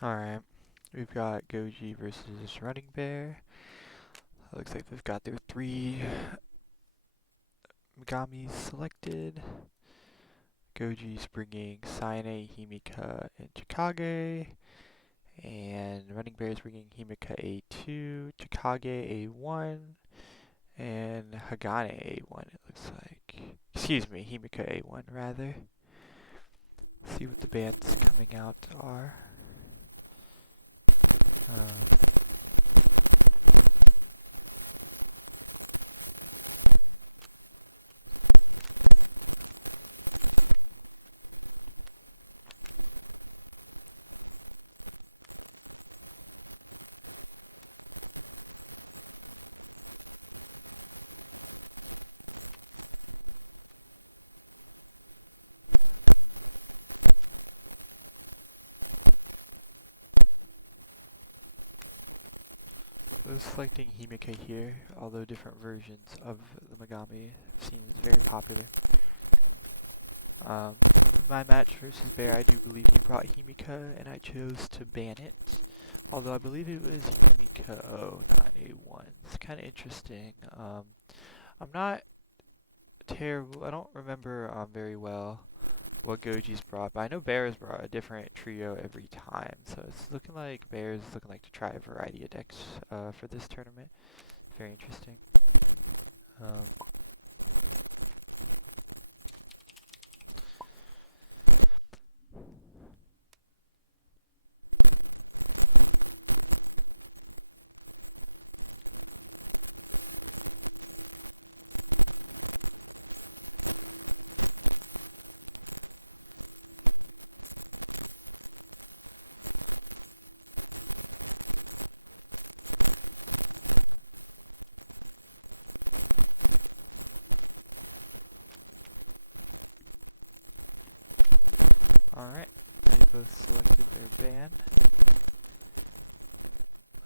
Alright, we've got Goji versus Running Bear. Looks like they've got their three Megamis selected. Goji's bringing Saine, Himika, and Chikage. And Running Bear's bringing Himika A2, Chikage A1, and Hagane A1, it looks like. Excuse me, Himika A1, rather. See what the bands coming out are. Um, I was selecting Himika here, although different versions of the Megami scene is very popular. My match versus Bear, I do believe he brought Himika, and I chose to ban it. Although I believe it was Himika O, not A1. It's kind of interesting. I'm not terrible. I don't remember very well what Goji's brought, but I know Bear has brought a different trio every time. So it's looking like Bear's looking like to try a variety of decks for this tournament. Very interesting. Um, Alright, they both selected their band.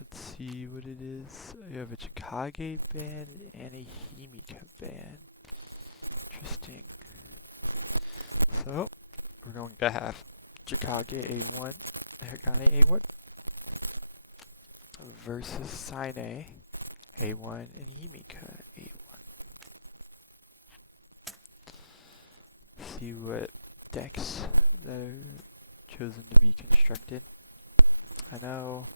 Let's see what it is. You have a Chikage band and a Himika band. Interesting. So, we're going to have Chikage A1, Hagane A1 versus Saine A1 and Himika A1. See what decks that are chosen to be constructed. I know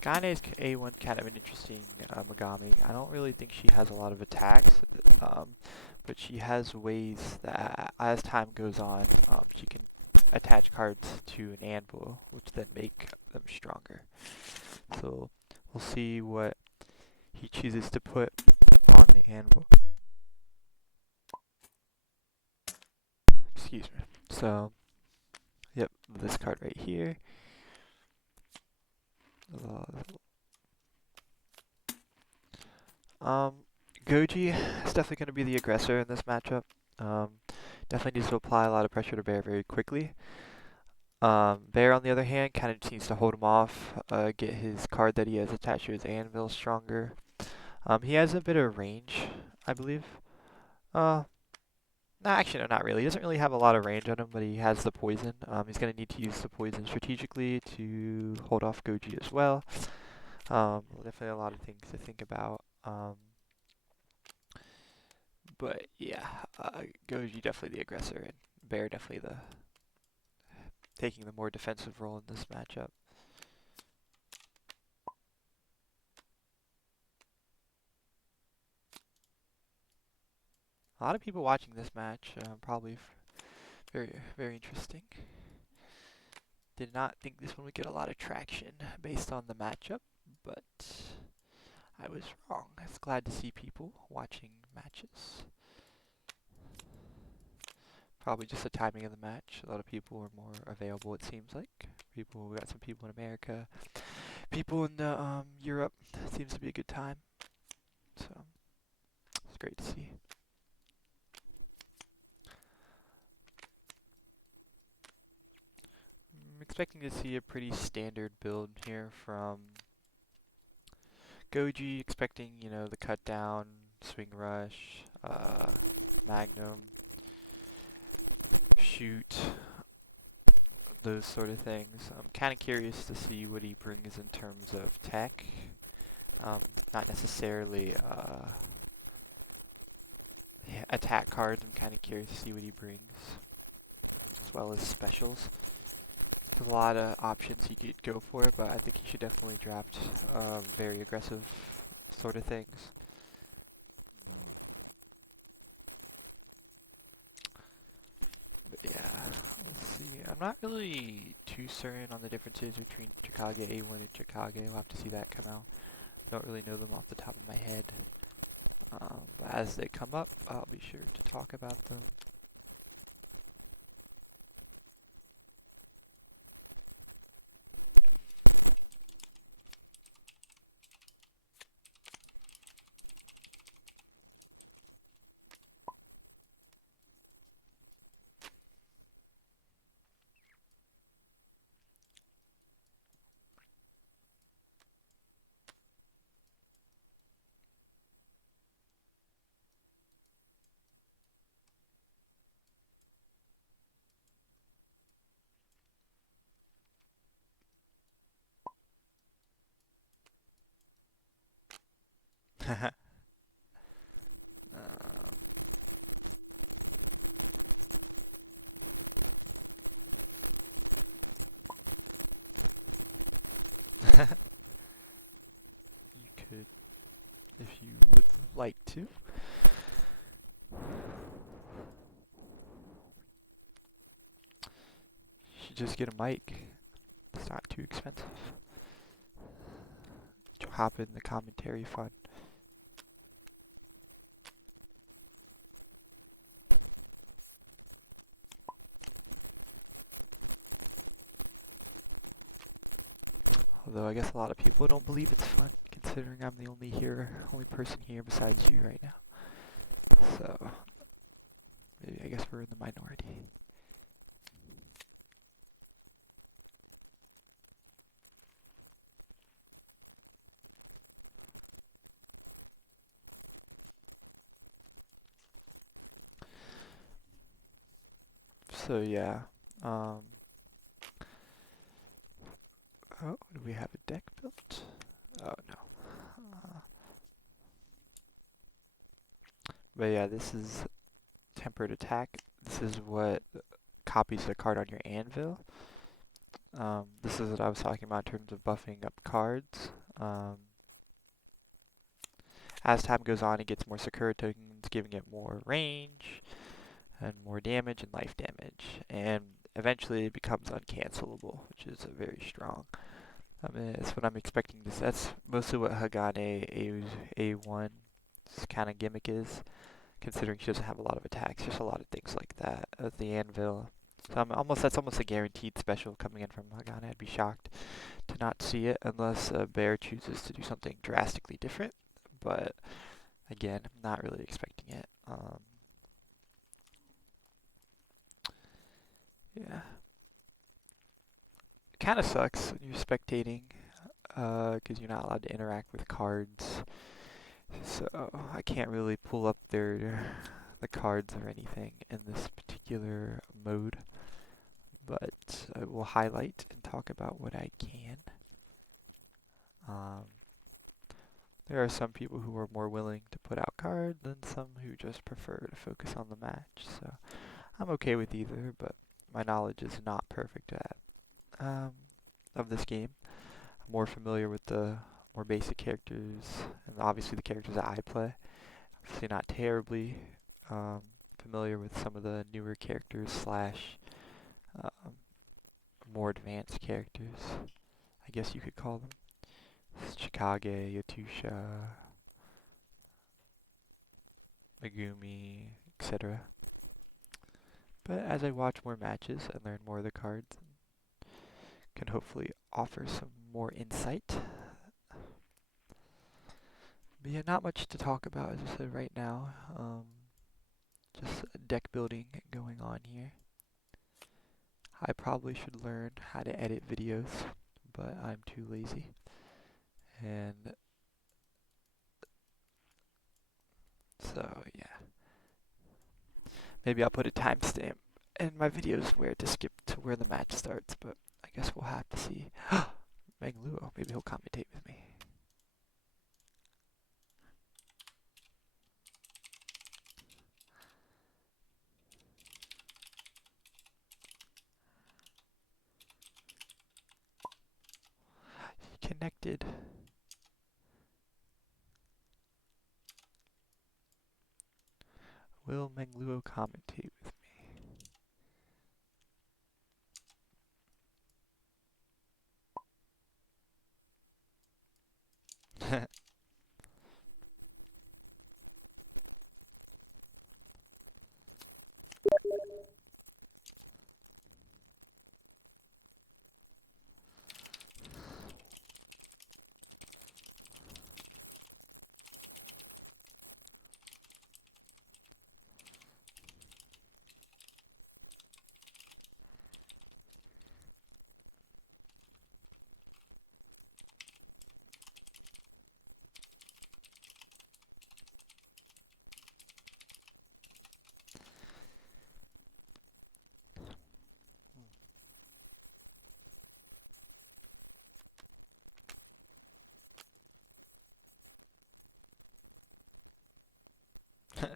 Gane's A1 kind of an interesting Megami. I don't really think she has a lot of attacks, but she has ways that as time goes on, she can attach cards to an anvil, which then make them stronger. So we'll see what he chooses to put on the anvil. Excuse me. So, yep, this card right here. Goji is definitely going to be the aggressor in this matchup. Definitely needs to apply a lot of pressure to Bear very quickly. Bear, on the other hand, kind of just needs to hold him off, get his card that he has attached to his anvil stronger. He has a bit of range, I believe. No, actually, no, not really. He doesn't really have a lot of range on him, but he has the poison. He's going to need to use the poison strategically to hold off Goji as well. Definitely a lot of things to think about. But yeah, Goji definitely the aggressor, and Bear definitely the taking the more defensive role in this matchup. A lot of people watching this match, probably very, very interesting. Did not think this one would get a lot of traction based on the matchup, but I was wrong. I was glad to see people watching matches. Probably just the timing of the match. A lot of people were more available, it seems like. We got some people in America, people in Europe. Seems to be a good time. So it's great to see. I'm expecting to see a pretty standard build here from Goji. Expecting, the cut down, swing rush, magnum, shoot, those sort of things. I'm kind of curious to see what he brings in terms of tech. Um, Not necessarily yeah, attack cards. I'm kind of curious to see what he brings, as well as specials. There's a lot of options he could go for, but I think he should definitely draft very aggressive sort of things. But yeah, we'll see. I'm not really too certain on the differences between Chicago A1 and Chicago. We'll have to see that come out. Don't really know them off the top of my head. But as they come up, I'll be sure to talk about them. um, you could, if you would like to. You should just get a mic. It's not too expensive. Hop in the commentary fund. Although I guess a lot of people don't believe it's fun, considering I'm the only person here besides you right now. So maybe I guess we're in the minority. So yeah. Oh, do we have a deck built? Oh no. But yeah, this is tempered attack. This is what copies the card on your anvil. This is what I was talking about in terms of buffing up cards. As time goes on, it gets more Sakura tokens, giving it more range and more damage and life damage. And eventually it becomes uncancelable, which is very strong. I mean, that's what I'm expecting to see. That's mostly what Hagane A1's kind of gimmick is, considering she doesn't have a lot of attacks, just a lot of things like that. The anvil. So that's almost a guaranteed special coming in from Hagane. I'd be shocked to not see it unless Bear chooses to do something drastically different. But again, I'm not really expecting it. Yeah. It kind of sucks when you're spectating because you're not allowed to interact with cards. So I can't really pull up the cards or anything in this particular mode. But I will highlight and talk about what I can. There are some people who are more willing to put out cards and some who just prefer to focus on the match. So I'm okay with either, but my knowledge is not perfect of this game. I'm more familiar with the more basic characters and obviously the characters that I play. Obviously not terribly familiar with some of the newer characters slash more advanced characters, I guess you could call them. Chikage, Yatusha, Megumi, etc. But as I watch more matches and learn more of the cards, can hopefully offer some more insight. But yeah, not much to talk about as I said right now. Just deck building going on here. I probably should learn how to edit videos, but I'm too lazy. And so yeah. Maybe I'll put a timestamp in my videos where to skip to where the match starts, but I guess we'll have to see. Meng Luo, maybe he'll commentate with me. He connected. Will Meng Luo commentate with me?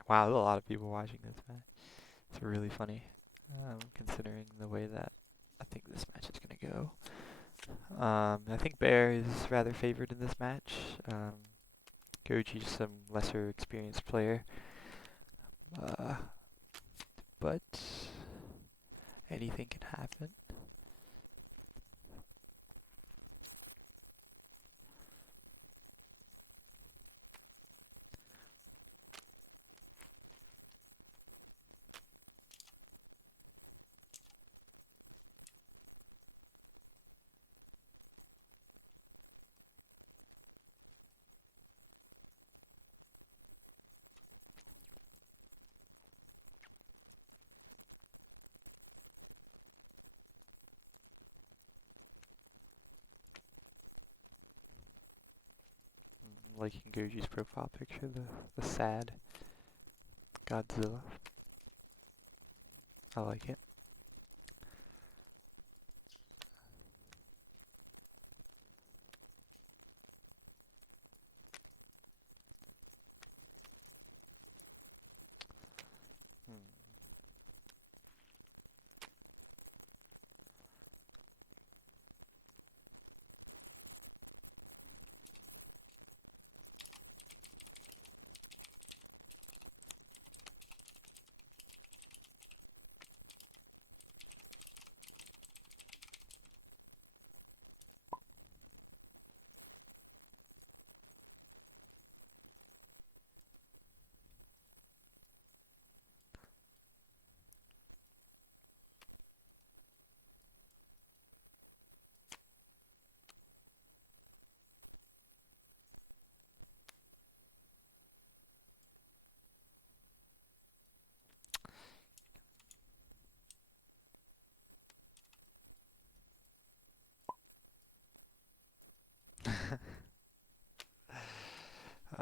Wow, there's a lot of people watching this match. It's really funny, considering the way that I think this match is going to go. I think Bear is rather favored in this match. Goji's some lesser experienced player. But anything can happen. Liking Goji's profile picture, the sad Godzilla. I like it.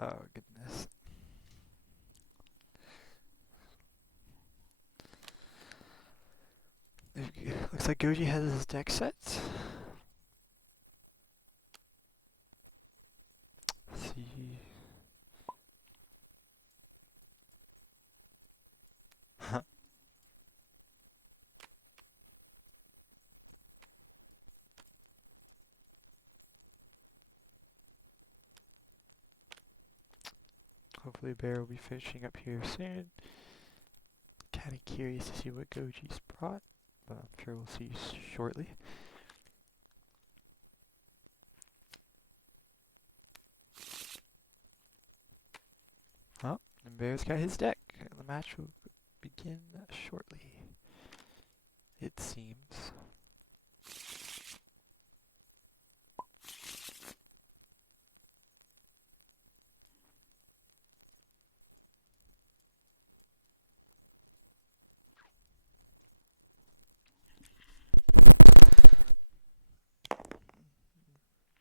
Oh goodness. Looks like Goji has his deck set. Let's see. Hopefully Bear will be finishing up here soon. Kinda curious to see what Goji's brought, but I'm sure we'll see shortly. Oh, and Bear's got his deck. The match will begin shortly, it seems.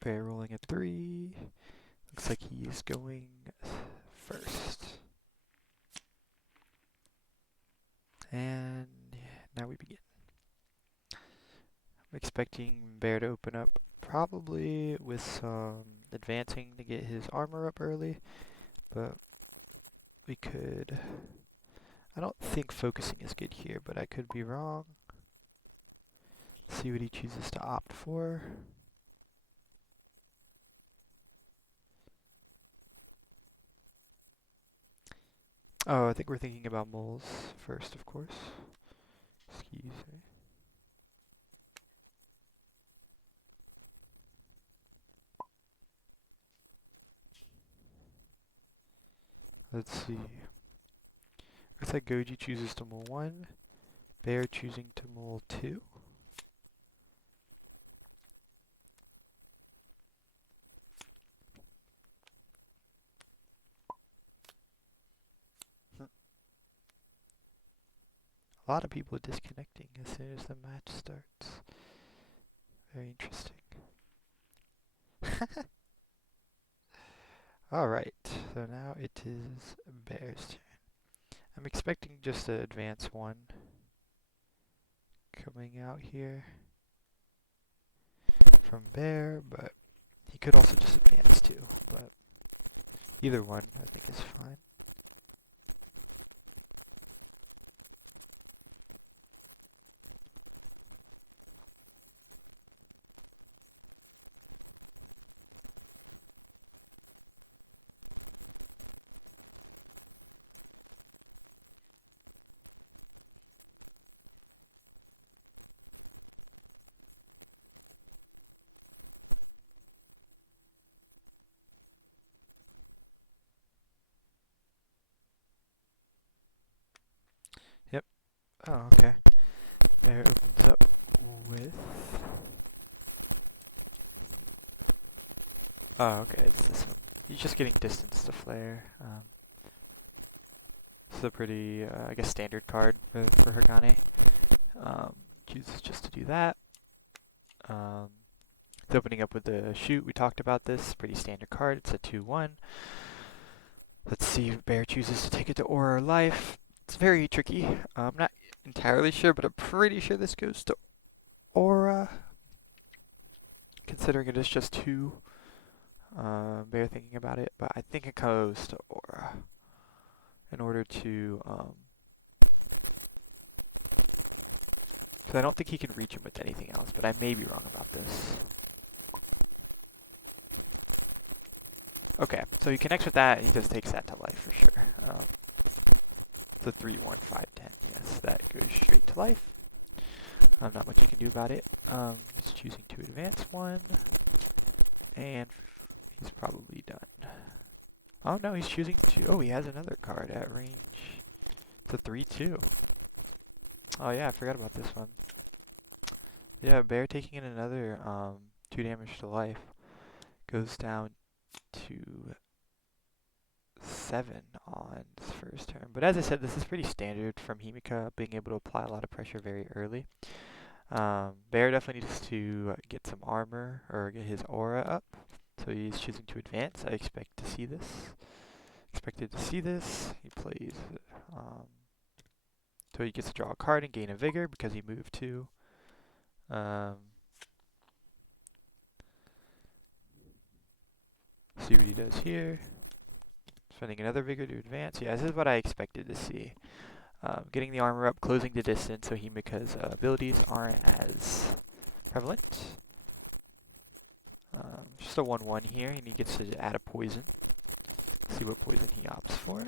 Bear rolling at 3. Looks like he's going first. And now we expecting Bear to open up probably with some advancing to get his armor up early, but we could... I don't think focusing is good here, but I could be wrong. See what he chooses to opt for. Oh, I think we're thinking about moles first, of course. Excuse me. Let's see. Looks like Goji chooses to mole 1, Bear choosing to mole 2. A lot of people disconnecting as soon as the match starts. Very interesting. Alright, so now it is Bear's turn. I'm expecting just to advance 1 coming out here from Bear, but he could also just advance 2, but either one I think is fine. Yep. Oh, okay. Bear opens up with... Oh, okay, it's this one. He's just getting distance to flare. This is a pretty, I guess, standard card for Hagane. Chooses just to do that. It's opening up with the shoot. We talked about this. Pretty standard card. It's a 2-1. Let's see if Bear chooses to take it to Aura or Life. It's very tricky. I'm not entirely sure, but I'm pretty sure this goes to Aura. Considering it is just 2. Bear thinking about it, but I think it goes to Aura. In order to, because I don't think he can reach him with anything else, but I may be wrong about this. Okay, so he connects with that, and he just takes that to life for sure. It's a 3-1, 5-10. Yes, that goes straight to life. Not much you can do about it. He's choosing to advance 1, and he's probably done. Oh no, he's choosing to... Oh, he has another card at range. It's a 3-2. Oh yeah, I forgot about this one. Yeah, Bear taking in another 2 damage to life. Goes down to 7 on his first turn. But as I said, this is pretty standard from Himika, being able to apply a lot of pressure very early. Bear definitely needs to get some armor, or get his aura up. So he's choosing to advance. I expect to see this. Expected to see this. He plays... so he gets to draw a card and gain a vigor because he moved 2. See what he does here. Spending another vigor to advance. Yeah, this is what I expected to see. Getting the armor up, closing the distance, so Himika's abilities aren't as prevalent. Just a 1-1 here, and he gets to add a poison. See what poison he opts for.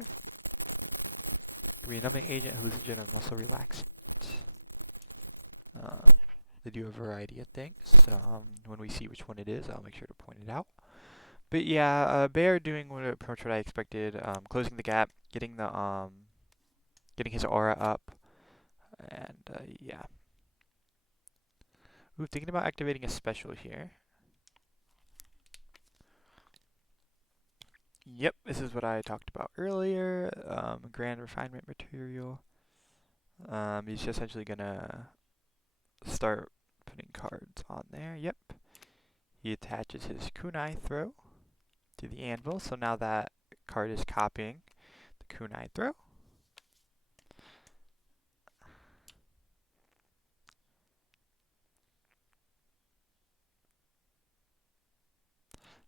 Could be a numbing agent, hallucinogen, or muscle relaxant. They do a variety of things, so when we see which one it is, I'll make sure to point it out. But yeah, Bear doing pretty much what I expected, closing the gap, getting the getting his aura up, and yeah. Ooh, thinking about activating a special here. Yep, this is what I talked about earlier. Grand refinement material. He's essentially gonna start putting cards on there. Yep. He attaches his kunai throw to the anvil, so now that card is copying the kunai throw.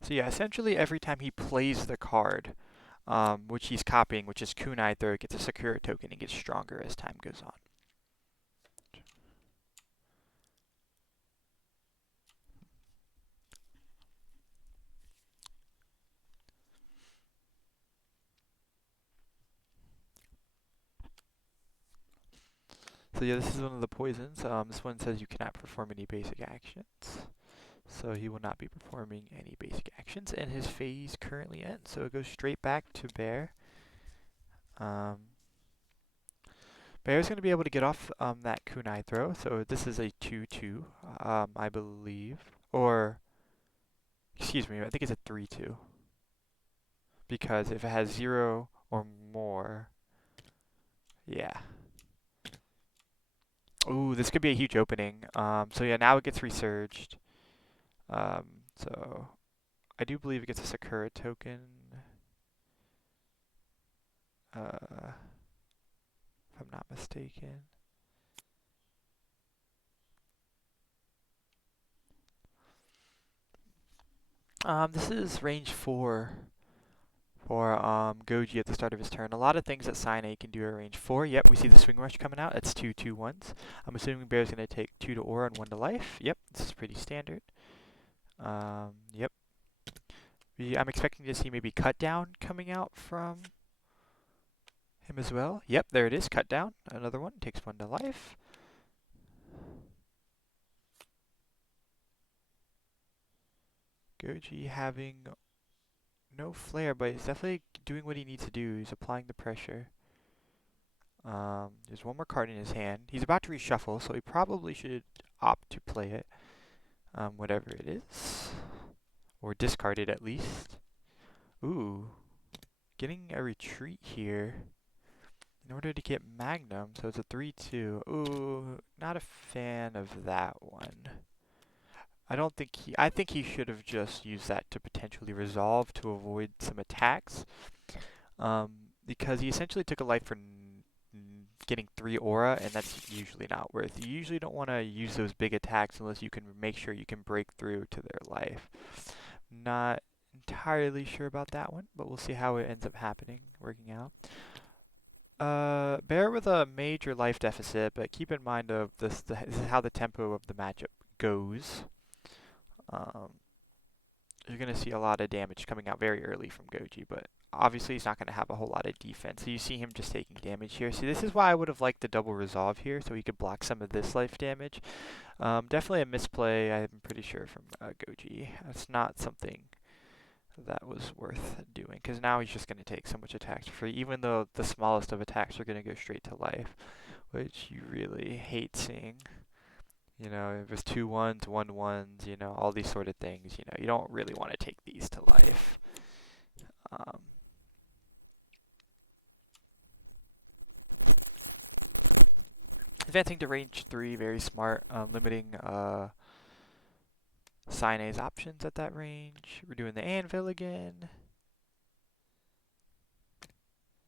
So yeah, essentially every time he plays the card, which he's copying, which is Kunai Throw, gets a Sakura token and gets stronger as time goes on. So yeah, this is one of the poisons. This one says you cannot perform any basic actions. So he will not be performing any basic actions, and his phase currently ends. So it goes straight back to Bear. Bear's going to be able to get off that kunai throw. So this is a 2-2, I believe. Or, excuse me, I think it's a 3-2. Because if it has 0 or more, yeah. Ooh, this could be a huge opening. So yeah, now it gets resurged. So I do believe it gets a Sakura token. If I'm not mistaken. This is range 4 for Goji at the start of his turn. A lot of things that Sign A can do are range 4. Yep, we see the Swing Rush coming out. That's 2/2/1s. I'm assuming Bear's going to take 2 to Aura and 1 to Life. Yep, this is pretty standard. Yep. I'm expecting to see maybe Cut Down coming out from him as well. Yep, there it is. Cut Down. Another one. Takes 1 to Life. Goji having no flare, but he's definitely doing what he needs to do. He's applying the pressure. There's one more card in his hand. He's about to reshuffle, so he probably should opt to play it. Whatever it is. Or discard it at least. Ooh. Getting a retreat here in order to get Magnum, so it's a 3-2. Ooh, not a fan of that one. I think he should have just used that to potentially resolve to avoid some attacks. Because he essentially took a life for getting 3 aura, and that's usually not worth. You usually don't want to use those big attacks unless you can make sure you can break through to their life. Not entirely sure about that one, but we'll see how it ends up working out. Bear with a major life deficit, but keep in mind of this is how the tempo of the matchup goes. You're going to see a lot of damage coming out very early from Goji, but obviously he's not going to have a whole lot of defense. So you see him just taking damage here. See, this is why I would have liked the double resolve here, so he could block some of this life damage. Definitely a misplay, I'm pretty sure, from Goji. That's not something that was worth doing, because now he's just going to take so much attacks for free, even though the smallest of attacks are going to go straight to life, which you really hate seeing. You know, if it's 2/1s, 1/1s, you know, all these sort of things, you know, you don't really want to take these to life. Advancing to range 3, very smart, limiting Sign A's options at that range. We're doing the Anvil again.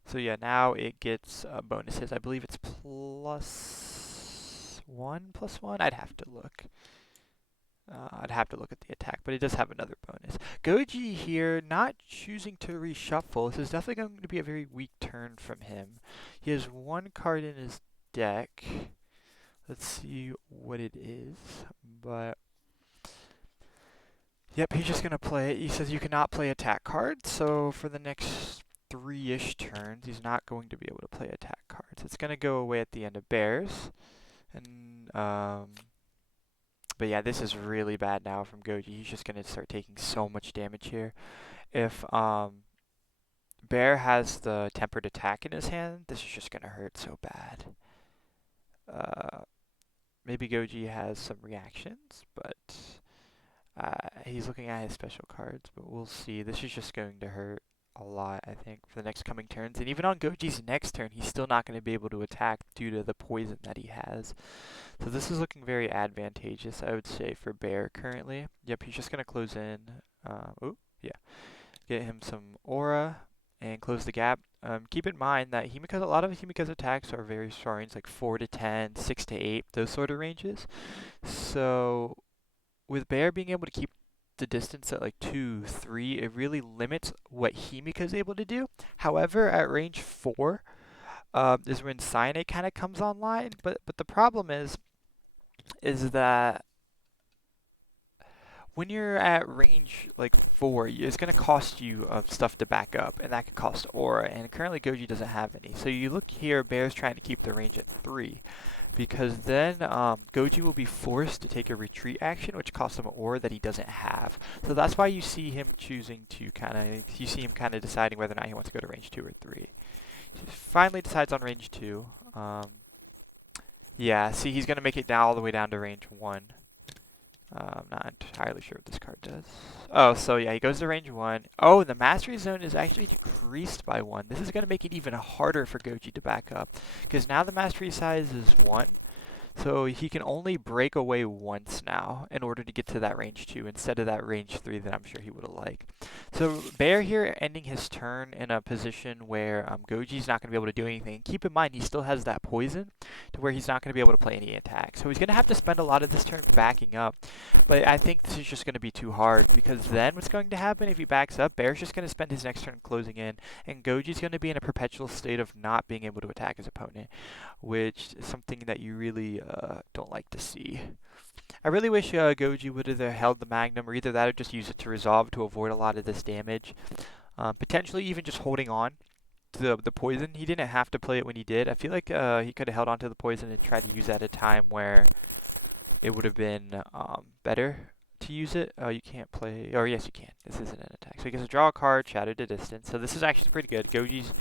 So yeah, now it gets bonuses. I believe it's +1/+1. I'd have to look. I'd have to look at the attack, but it does have another bonus. Goji here, not choosing to reshuffle. This is definitely going to be a very weak turn from him. He has 1 card in his deck. Let's see what it is, but yep, he's just going to play it. He says you cannot play attack cards, so for the next 3-ish turns, he's not going to be able to play attack cards. It's going to go away at the end of Bears. And, but yeah, this is really bad now from Goji. He's just going to start taking so much damage here. If Bear has the tempered attack in his hand, this is just going to hurt so bad. Maybe Goji has some reactions, but he's looking at his special cards, but we'll see. This is just going to hurt a lot, I think, for the next coming turns. And even on Goji's next turn, he's still not going to be able to attack due to the poison that he has. So this is looking very advantageous, I would say, for Bear currently. Yep, he's just going to close in. Get him some aura and close the gap. Keep in mind that a lot of Himika's attacks are very strong range, like 4 to 10, 6 to 8, those sort of ranges. So with Bear being able to keep the distance at like 2, 3, it really limits what Himika is able to do. However, at range 4 is when Cyanide kind of comes online. But the problem is that when you're at range like 4, it's going to cost you stuff to back up, and that could cost aura, and currently Goji doesn't have any. So you look here, Bear's trying to keep the range at 3, because then Goji will be forced to take a retreat action, which costs him an aura that he doesn't have. So that's why you see him choosing to kind of deciding whether or not he wants to go to range 2 or 3. He finally decides on range 2. Yeah, see, he's going to make it down all the way down to range 1. I'm not entirely sure what this card does. Oh, so yeah, he goes to range 1. Oh, the mastery zone is actually decreased by 1. This is going to make it even harder for Goji to back up, because now the mastery size is 1. So he can only break away once now in order to get to that range 2 instead of that range 3 that I'm sure he would have liked. So Bear here ending his turn in a position where Goji's not going to be able to do anything. Keep in mind, he still has that poison to where he's not going to be able to play any attack. So he's going to have to spend a lot of this turn backing up. But I think this is just going to be too hard, because then what's going to happen if he backs up, Bear's just going to spend his next turn closing in, and Goji's going to be in a perpetual state of not being able to attack his opponent, which is something that you really don't like to see. I really wish Goji would have held the Magnum, or either that or just use it to resolve to avoid a lot of this damage. Potentially even just holding on to the poison. He didn't have to play it when he did. I feel like he could have held on to the poison and tried to use that at a time where it would have been better to use it. Oh, you can't play, or yes you can. This isn't an attack. So he gets to draw a card, shadow to distance. So this is actually pretty good. Goji's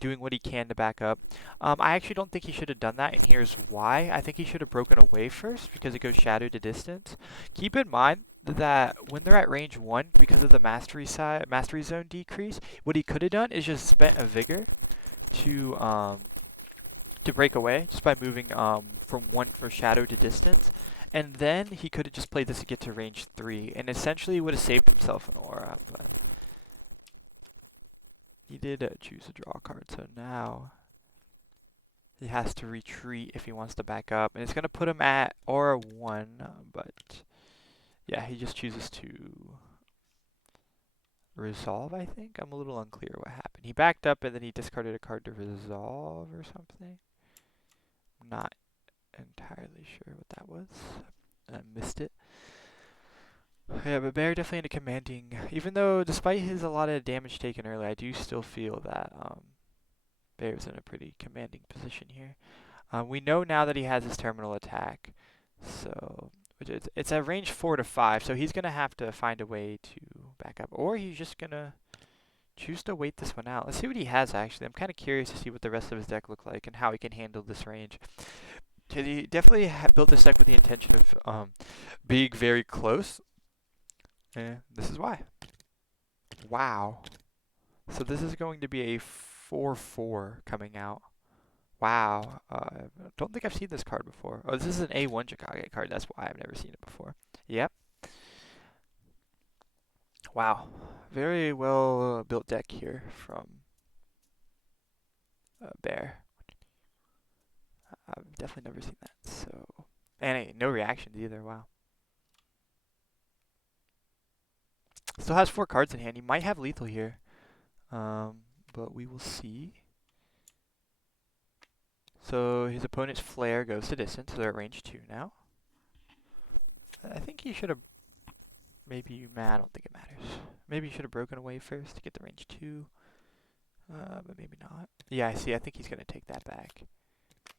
doing what he can to back up. I actually don't think he should have done that, and here's why. I think he should have broken away first, because it goes shadow to distance. Keep in mind that when they're at range 1, because of the mastery zone decrease, what he could have done is just spent a vigor to break away, just by moving from shadow to distance. And then he could have just played this to get to range 3, and essentially would have saved himself an aura, but he did choose to draw a card, so now he has to retreat if he wants to back up, and it's going to put him at aura 1, but yeah, he just chooses to resolve, I think? I'm a little unclear what happened. He backed up and then he discarded a card to resolve or something. I'm not entirely sure what that was. I missed it. Yeah, but Bear definitely in a commanding, even though despite his a lot of damage taken early, I do still feel that Bear's in a pretty commanding position here. We know now that he has his terminal attack, so it's at range 4 to 5, so he's going to have to find a way to back up, or he's just going to choose to wait this one out. Let's see what he has, actually. I'm kind of curious to see what the rest of his deck look like and how he can handle this range. He definitely built this deck with the intention of being very close, and this is why. Wow. So this is going to be a 4/4 coming out. Wow. I don't think I've seen this card before. Oh, this is an A1 Chicago card. That's why I've never seen it before. Yep. Wow. Very well built deck here from Bear. I've definitely never seen that. So, and no reactions either. Wow. Still has 4 cards in hand. He might have lethal here, but we will see. So his opponent's flare goes to distance, so they're at range 2 now. I think he should have maybe, I don't think it matters. Maybe he should have broken away first to get the range 2, but maybe not. Yeah, I see. I think he's going to take that back.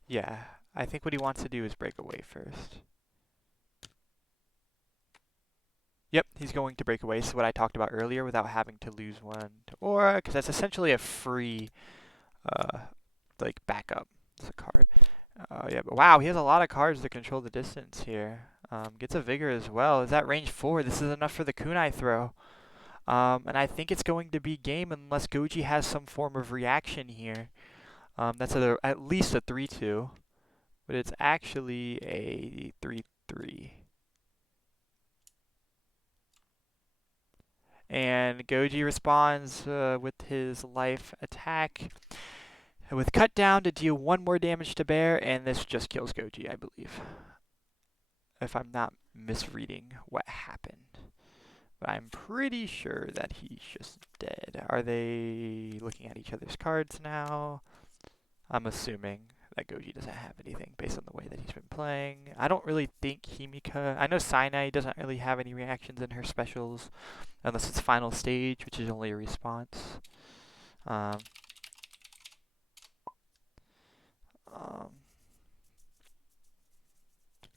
Yeah, I think what he wants to do is break away first. Yep, he's going to break away. So what I talked about earlier, without having to lose one to aura, because that's essentially a free, like backup. It's a card. Yeah, but wow, he has a lot of cards to control the distance here. Gets a vigor as well. Is that range 4? This is enough for the kunai throw. And I think it's going to be game unless Goji has some form of reaction here. That's at least a 3/2, but it's actually a 3/3. And Goji responds with his life attack with cut down to deal 1 more damage to Bear, and this just kills Goji, I believe. If I'm not misreading what happened. but I'm pretty sure that he's just dead. Are they looking at each other's cards now? I'm assuming that Goji doesn't have anything based on the way that he's been playing. I don't really think Himika... I know Sinai doesn't really have any reactions in her specials, unless it's final stage, which is only a response. Um,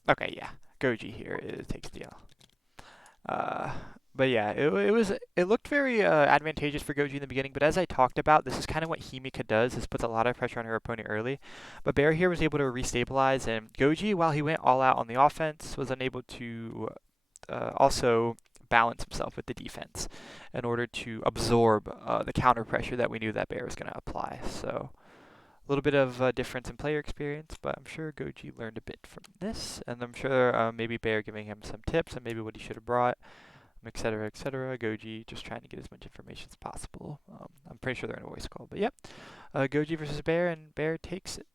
okay, yeah. Goji here takes the L. But yeah, it looked very advantageous for Goji in the beginning, but as I talked about, this is kind of what Himika does, this puts a lot of pressure on her opponent early. But Bear here was able to restabilize, and Goji, while he went all out on the offense, was unable to also balance himself with the defense in order to absorb the counter pressure that we knew that Bear was going to apply. So a little bit of difference in player experience, but I'm sure Goji learned a bit from this, and I'm sure maybe Bear giving him some tips and maybe what he should have brought, etc., etc. Goji just trying to get as much information as possible. I'm pretty sure they're in a voice call, but yep. Goji versus Bear, and Bear takes it.